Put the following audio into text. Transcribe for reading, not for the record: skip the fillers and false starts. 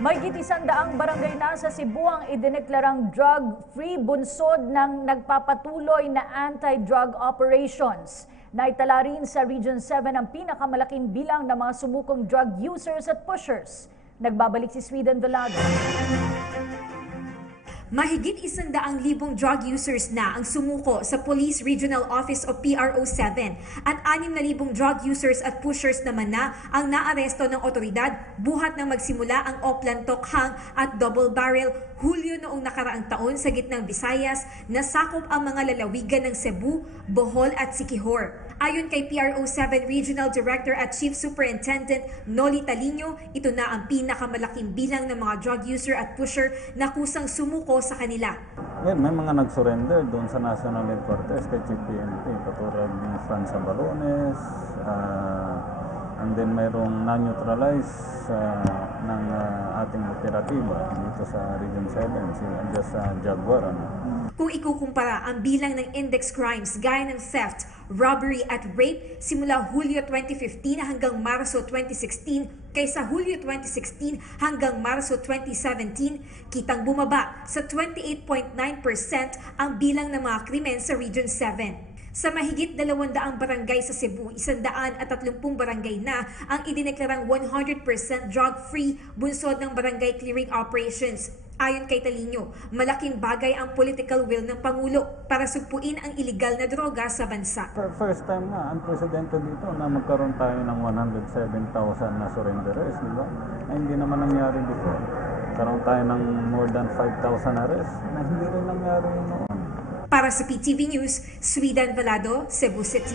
Mahigit 100 barangay na sa Cebu ang idineklarang drug-free bunsod ng nagpapatuloy na anti-drug operations. Naitala rin sa Region 7 ang pinakamalaking bilang ng mga sumukong drug users at pushers. Nagbabalik si Sweden Velado. Mahigit 100,000 drug users na ang sumuko sa Police Regional Office o PRO7 at 6,000 drug users at pushers naman na ang naaresto ng otoridad buhat nang magsimula ang Oplan Tokhang at Double Barrel Hulyo noong nakaraang taon sa gitnang Visayas na sakop ang mga lalawigan ng Cebu, Bohol at Siquijor. Ayon kay PRO7 Regional Director at Chief Superintendent Noli Talino, ito na ang pinakamalaking bilang ng mga drug user at pusher na kusang sumuko sa kanila. Well, may mga nag-surrender doon sa National Headquarters kay Chief PNP, katulad ni Franza Balones, and then mayroong na-neutralize ng ating operatiba dito sa Region 7, dyan sa Jaguar. Kung ikukumpara ang bilang ng index crimes gaya ng theft, robbery at rape simula Hulyo 2015 hanggang Marso 2016 kaysa Hulyo 2016 hanggang Marso 2017, kitang bumaba sa 28.9% ang bilang ng mga krimen sa Region 7. Sa mahigit 200 barangay sa Cebu, 130 barangay na ang idineklarang 100% drug-free bunsod ng barangay clearing operations. Ayon kay Talino, malaking bagay ang political will ng Pangulo para sugpuin ang iligal na droga sa bansa. First time na, unprecedented dito na magkaroon tayo ng 107,000 na surrenderers, di ba? Na hindi naman nangyari dito. Karoon tayo ng more than 5,000 arrests na hindi rin nangyari noon. Para sa PTV News, Sweden Velado, Cebu City.